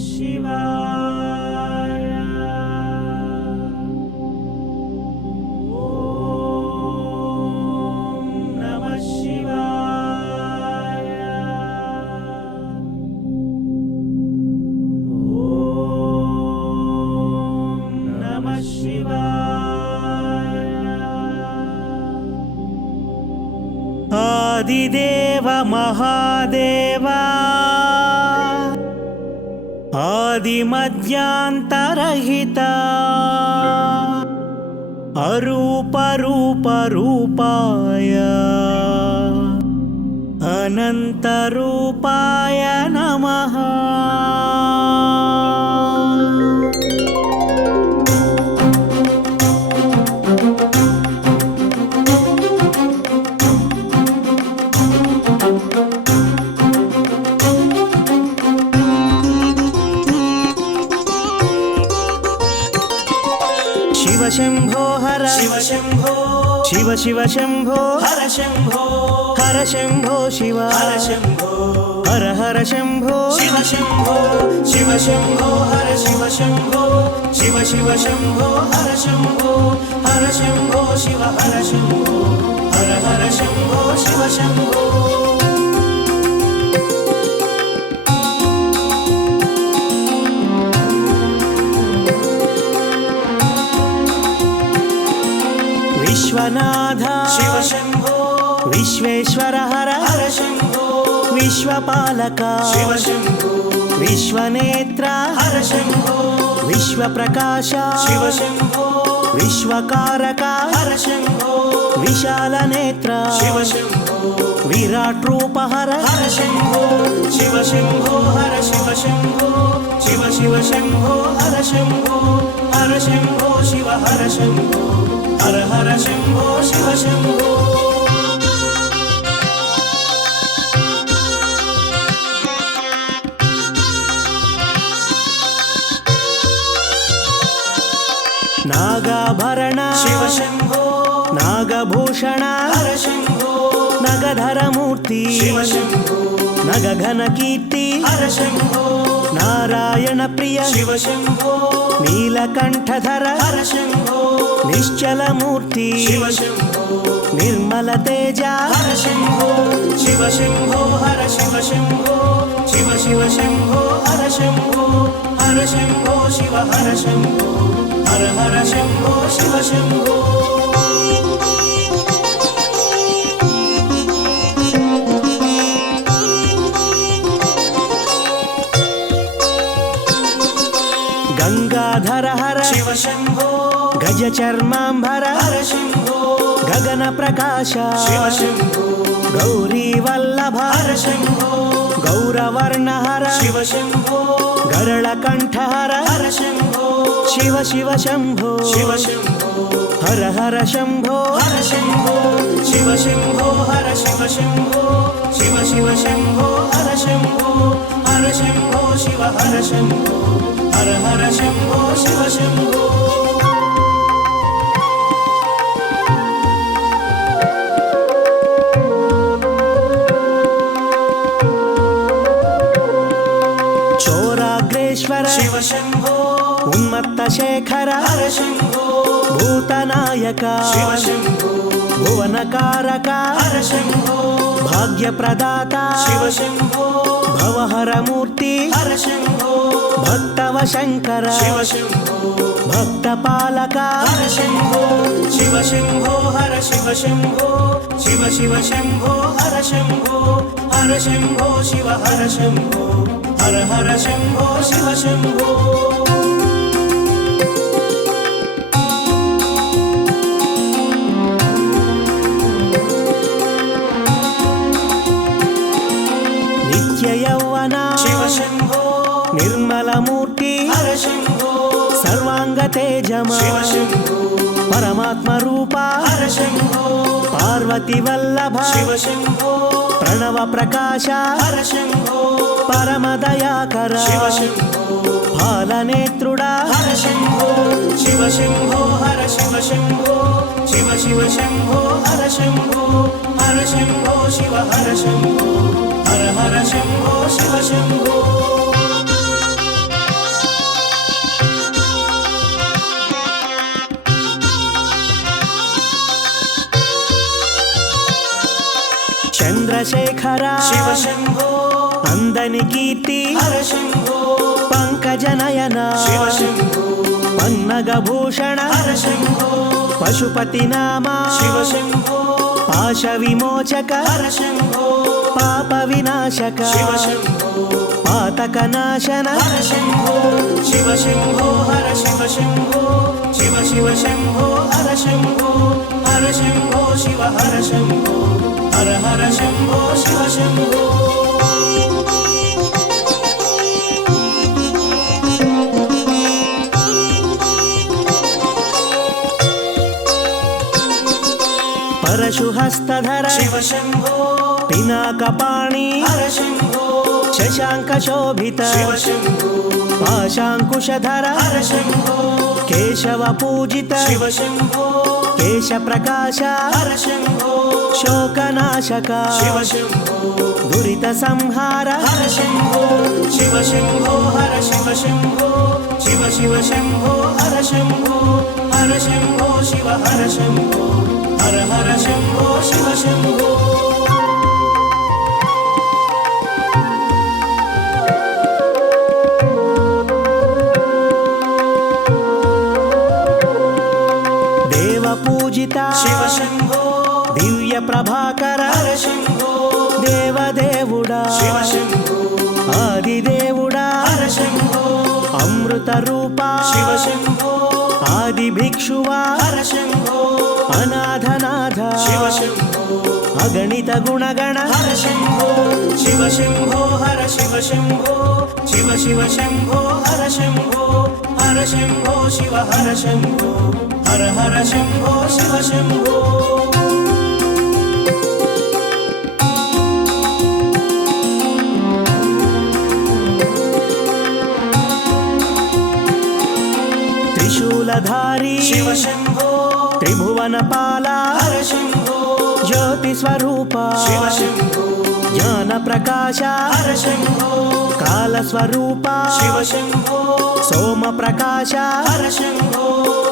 శివాయ. ఓం నమః శివాయ. ఓం నమః శివాయ. ఆదిదేవ మహాదేవా ఆదిమధ్యాంతరహిత అరూప రూప రూపాయ అనంత రూపాయ నమః. శివ శంభో హర శివ శంభో శివ శివ శంభో హర శంభో హర శంభో శివ హర శంభో హర హర శంభో శివ శంభో శివ శంభో హర శివ శంభో శివ శివ శంభో హర శంభో హర శంభో శివ హర శంభో హర హర శంభో శివ శంభో. విశ్వనాథ శివ శంభో విశ్వేశ్వర హర హర శంభో విశ్వపాలక శివ శంభో విశ్వనేత్ర హర శంభో విశ్వప్రకాశ శివ శంభో విశ్వకారక హర శంభో విశాల నేత్ర శివ శంభో విరాట్ రూప హర హర శంభో శివ శంభో హర శివ శంభో శివ శివ శంభో హర శంభో హర శంభో శివ హర శంభో హర హర శంభో శివ శంభో. నాగాభరణ శివ శంభో నాగభూషణ హర శంభో నగధరమూర్తి శివ శంభో నగఘన కీర్తి హర శంభో నారాయణ ప్రియ శివ శంభో నీలకంఠధర హర శంభో నిశ్చలమూర్తి శివ శంభో నిర్మల తేజ హర శంభో శివ శంభో హర శివ శంభో శివ శివ శంభో హర శంభో హర శంభో శివ హర శంభో హర హర శంభో శివ శంభో. గంగాధర హర శివ శంభో గజ చర్మాంబర హర శంభో గగన ప్రకాశ శివ శంభో గౌరీ వల్లభ హర శంభో గౌరవర్ణ హర శివ శంభో గరళ కంఠహర హర శంభో శివ శివ శంభో శివ శంభో హర హర శంభో హర శంభో శివ శంభో హర శివ శంభో శివ శివ శంభో హర శంభో హర శంభో శివ హర శంభో హర హర శంభో శివ శంభో. చోరాగ్రేశ్వర శివ శంభో ఉన్మత్త శేఖర హర శంభో భూతనాయక శివ శంభో భువనకారక హర శంభో భాగ్యప్రదాత శివ శంభో భవహర మూర్తి హర శంభో భక్తవ శంకర శివ శంభో భక్త పాలక హర శంభో శివ శంభో హర శివ శంభో శివ శివ శంభో హర శంభో హర శంభో శివ హర శంభో హర హర శంభో శివ శంభో. నిత్య యౌవన శివ శంభో నిర్మలమూర్తి హర శంభో సర్వాంగ తేజమ శివ శంభో పరమాత్మ రూప హర శంభో పార్వతి వల్లభ శివ శంభో ప్రణవ ప్రకాశ హర శంభో పరమదయాకర శివ శంభో పాలనేత్రుడా హర శంభో శివ శంభో హర శివ శంభో శివ శివ శంభో హర శంభో హర శంభో శివ హర శంభో హర హర శంభో శివ శంభో. చంద్రశేఖర శివ శంభో అందని కీర్తి హర శంభో పంకజనయన శివ శంభో పన్నగభూషణ హర శంభో పశుపతి నామ శివ శంభో పాశ విమోచక హర శంభో పాప వినాశక శివ శంభో పాతక నాశన హర శంభో శివ శంభో హర శివ శంభో శివ శివ శంభో హర శంభో హర శంభో శివ హర శంభో హర హర శంభో శివ శంభో పరశుహస్తధర శివ శంభో పినాకపాణి హర శంభో శశాంక శోభిత శివ శంభో పాశాంకుశధర హర శంభో కేశవ పూజిత శివ శంభో కేశ ప్రకాశ హర శంభో శోకనాశక శివ శంభో దురిత సంహార హర శంభో శివ శంభో హర శివ శంభో శివ శివ శంభో హర శంభో హర శంభో శివ హర శంభో హర హర శంభో శివ శంభో దేవ పూజిత శివ శంభో దివ్య ప్రభాకర హర శంభో దేవదేవుడా శివ శంభో ఆదిదేవుడా హర శంభో అమృత రూపా శివ శంభో ఆది భిక్షువా హర శంభో అనాథనాథ శివ శంభో అగణిత గుణగణ హర శంభో శివ శంభో హర శివ శంభో శివ శివ శంభో హర శంభో హర శంభో శివ హర శంభో హర హర శంభో శివ శంభో త్రిశూలధారి శివ శంభో త్రిభువన పాల హర శంభో జ్యోతి స్వరూప శివ శంభో జ్ఞాన ప్రకాశ హర శంభో కాల స్వరూప శివ శంభో సోమ ప్రకాశ హర శంభో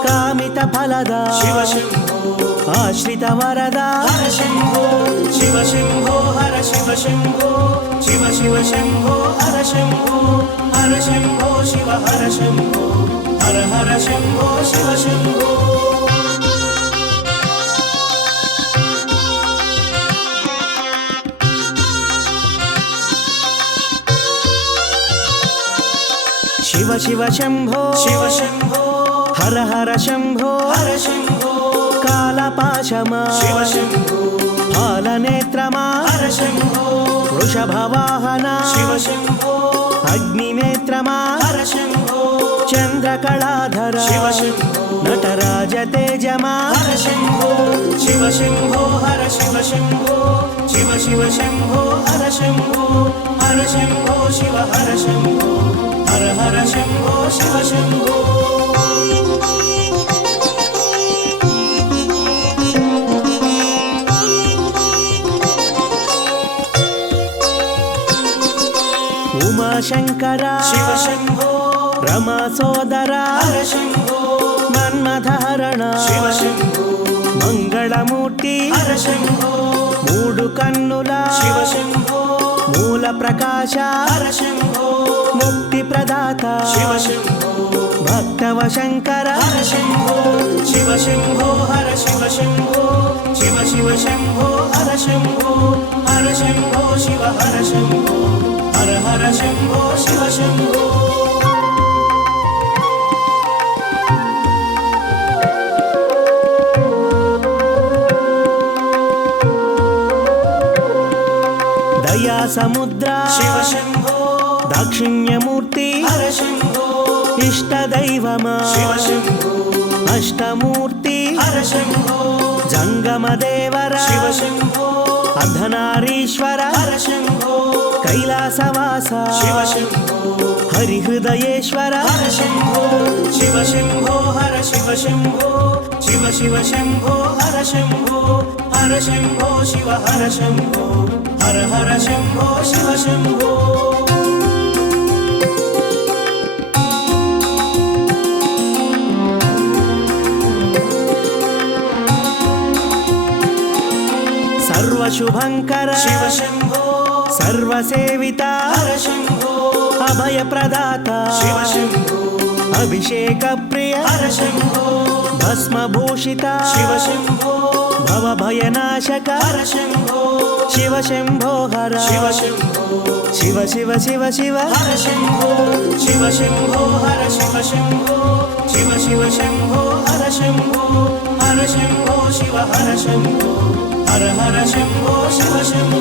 కామిత ఫలద శివ శంభో ఆశ్రిత వరద హర శంభో శివ శంభో హర శివ శంభో శివ శివ శంభో హర శంభో హర శంభో శివ హర శంభో హర హర శంభో శివ శంభో శివ శివ శంభో శివ శంభో హర హర శంభో హర శంభో కాలపాశమా శివ శంభో పాలనేత్రమా హర శంభో వృషభవాహన శివ శంభో అగ్నినేత్రమా హర శంభో చంద్రకళాధర శివ శంభో నటరాజ తేజమా హర శంభో శివ శంభో హర శివ శంభో శివ శివ శంభో హర శంభో హర శంభో శివ హర శంభో హర హర శంభో శివ శంభో ఉమాశంకర శివ శంభో రమా సోదర హర శంభో మన్మథహరణ శివ శంభో మంగళమూర్తి హర శంభో మూడు కన్నుల శివ శంభో మూల ప్రకాశ హర శంభో ముక్తి ప్రదాత శివ శంభో భక్తవ శంకర హర శంభో శివ శంభో హర శివ శంభో శివ శివ శంభో హర శంభో హర శంభో శివ హర శంభో హర హర శంభో శివ శంభో దయా సముద్ర శివ శంభో దాక్షిణ్యమూర్తి హర శంభో ఇష్టదైవమా శివ శంభో అష్టమూర్తి హర శంభో జంగమదేవర శివ శంభో అర్ధనారీశ్వర హర శంభో కైలాసవాస శివ శంభో హరిహృదయేశ్వర హర శంభో శివ శంభో హర శివ శంభో శివ శివ శంభో హర శంభో హర శంభో శివ హర శంభో హర హర శంభో శివ శంభో సర్వశుభంకర శివ శంభో సర్వసేవిత హర శంభో అభయప్రదాత శివ శంభో అభిషేక ప్రియ హర శంభో భస్మభూషిత శివ శంభో భవభయనాశక హర శంభో శివ శంభో హర శివ శంభో శివ శివ శివ శివ హర శంభో శివ శంభో హర శివ శంభో శివ శివ శంభో హర శంభో హర శంభో శివ హర శంభో హర హర శంభో శివ శంభో